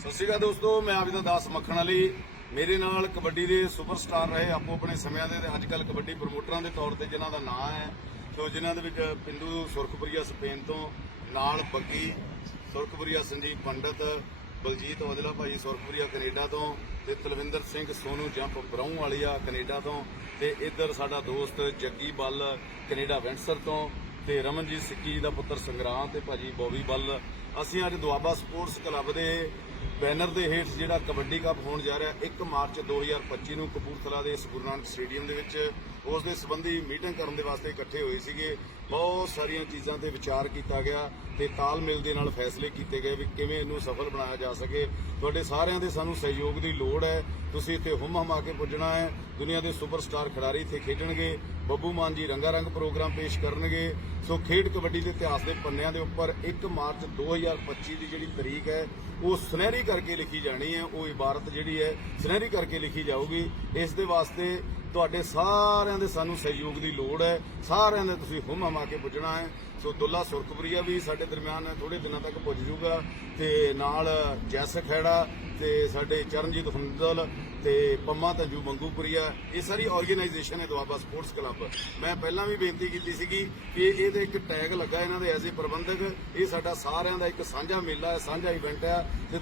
ਸਤਿ ਸ਼੍ਰੀ ਅਕਾਲ ਦੋਸਤੋ, ਮੈਂ ਆਬਿਦਾ ਦਾਸ ਮੱਖਣ ਵਾਲੀ ਮੇਰੇ ਨਾਲ ਕਬੱਡੀ ਦੇ ਸੁਪਰਸਟਾਰ ਰਹੇ ਆਪੋ ਆਪਣੇ ਸਮਿਆਂ ਦੇ ਅੱਜ ਕੱਲ ਕਬੱਡੀ ਪ੍ਰਮੋਟਰਾਂ ਦੇ ਤੌਰ ਤੇ ਜਿਨ੍ਹਾਂ ਦਾ ਨਾਂ ਹੈ। ਸੋ ਜਿਨ੍ਹਾਂ ਦੇ ਵਿੱਚ ਪਿੰਡੂ ਸੁਰਖਪੁਰੀਆ ਸਪੇਨ ਤੋਂ ਨਾਲ ਬੱਗੀ, ਸੁਰਖਪੁਰੀਆ ਸੰਜੀਵ ਪੰਡਤ, ਬਲਜੀਤ ਔਜਲਾ ਭਾਈ ਸੁਰਖਪੁਰੀਆ ਕੈਨੇਡਾ ਤੋਂ ਤੇ ਤਲਵਿੰਦਰ ਸਿੰਘ ਸੋਨੂ ਜੰਪ ਬਰਾਉਂ ਵਾਲੀਆ ਕੈਨੇਡਾ ਤੋਂ ਤੇ ਇੱਧਰ ਸਾਡਾ ਦੋਸਤ ਜੱਗੀ ਬੱਲ ਕੈਨੇਡਾ ਵੈਂਸਰ ਤੋਂ ਤੇ ਰਮਨਜੀਤ ਸਿੱਕੀ ਜੀ ਦਾ ਪੁੱਤਰ ਸੰਗਰਾਮ ਤੇ ਭਾਜੀ ਬੋਬੀ ਬੱਲ, ਅਸੀਂ ਅੱਜ ਦੁਆਬਾ ਸਪੋਰਟਸ ਕਲੱਬ ਦੇ ਬੈਨਰ ਦੇ ਹੇਠ ਜਿਹੜਾ ਕਬੱਡੀ ਕੱਪ ਹੋਣ ਜਾ ਰਿਹਾ 1 ਮਾਰਚ 2025 ਨੂੰ ਕਪੂਰਥਲਾ ਦੇ ਇਸ ਗੁਰੂ ਨਾਨਕ ਸਟੇਡੀਅਮ ਦੇ ਵਿੱਚ, ਉਸ ਦੇ ਸੰਬੰਧੀ ਮੀਟਿੰਗ ਕਰਨ ਦੇ ਵਾਸਤੇ ਇਕੱਠੇ ਹੋਏ ਸੀਗੇ। ਬਹੁਤ ਸਾਰੀਆਂ ਚੀਜ਼ਾਂ ਤੇ ਵਿਚਾਰ ਕੀਤਾ ਗਿਆ ਤੇ ਤਾਲਮੇਲ ਦੇ ਨਾਲ ਫੈਸਲੇ ਕੀਤੇ ਗਏ ਵੀ ਕਿਵੇਂ ਇਹਨੂੰ ਸਫਲ ਬਣਾਇਆ ਜਾ ਸਕੇ। ਤੁਹਾਡੇ ਸਾਰਿਆਂ ਦੇ ਸਾਨੂੰ ਸਹਿਯੋਗ ਦੀ ਲੋੜ ਹੈ। ਤੁਸੀਂ ਇੱਥੇ ਹੁਮ ਹਮਾ ਕੇ ਪੁੱਜਣਾ ਹੈ। ਦੁਨੀਆ ਦੇ ਸੁਪਰਸਟਾਰ ਖਿਡਾਰੀ ਇੱਥੇ ਖੇਡਣਗੇ। ਬੱਬੂ ਮਾਨ ਜੀ ਰੰਗਾਰੰਗ ਪ੍ਰੋਗਰਾਮ ਪੇਸ਼ ਕਰਨਗੇ। ਸੋ ਖੇਡ ਕਬੱਡੀ ਦੇ ਇਤਿਹਾਸ ਦੇ ਪੰਨਿਆਂ ਦੇ ਉੱਪਰ 1 ਮਾਰਚ 2025 ਦੀ ਜਿਹੜੀ ਤਰੀਕ ਹੈ, ਉਹ ਸੁਨਹਿਰੀ ਕਰਕੇ ਲਿਖੀ ਜਾਣੀ ਹੈ। ਉਹ ਇਬਾਰਤ ਜਿਹੜੀ ਹੈ, ਸੁਨਹਿਰੀ ਕਰਕੇ ਲਿਖੀ ਜਾਊਗੀ। ਇਸ ਦੇ ਵਾਸਤੇ ਤੁਹਾਡੇ ਸਾਰਿਆਂ ਦੇ ਸਾਨੂੰ ਸਹਿਯੋਗ ਦੀ ਲੋੜ ਹੈ। ਸਾਰਿਆਂ ਦੇ ਤੁਸੀਂ ਹੁਮ ਹਮਾ ਕੇ ਪੁੱਜਣਾ ਹੈ। ਸੋ ਦੁੱਲਾ ਸੁਰਖਪੁਰੀਆ ਵੀ ਸਾਡੇ ਦਰਮਿਆਨ ਥੋੜੇ ਦਿਨਾਂ ਤੱਕ ਪੁੱਜ ਜੂਗਾ ਤੇ ਨਾਲ ਜੈਸ ਖੈੜਾ ਤੇ ਸਾਡੇ ਚਰਨਜੀਤ ਹੁੰਦਲ ਤੇ ਪੰਮਾ ਤੰਜੂ ਮੰਗੂਪੁਰੀਆ, ਇਹ ਸਾਰੀ ਆਰਗੇਨਾਈਜੇਸ਼ਨ ਹੈ ਦੁਆਬਾ ਸਪੋਰਟਸ ਕਲੱਬ ਮੈਂ ਪਹਿਲਾਂ ਵੀ ਬੇਨਤੀ ਕੀਤੀ ਸੀਗੀ ਕਿ ਇਹਦੇ ਇੱਕ ਟੈਗ ਲੱਗਾ ਇਹਨਾਂ ਦੇ ਐਜ਼ ਏ ਪ੍ਰਬੰਧਕ। ਇਹ ਸਾਡਾ ਸਾਰਿਆਂ ਦਾ ਇੱਕ ਸਾਂਝਾ ਮੇਲਾ ਹੈ, ਸਾਂਝਾ ਇਵੈਂਟ ਹੈ ਤੇ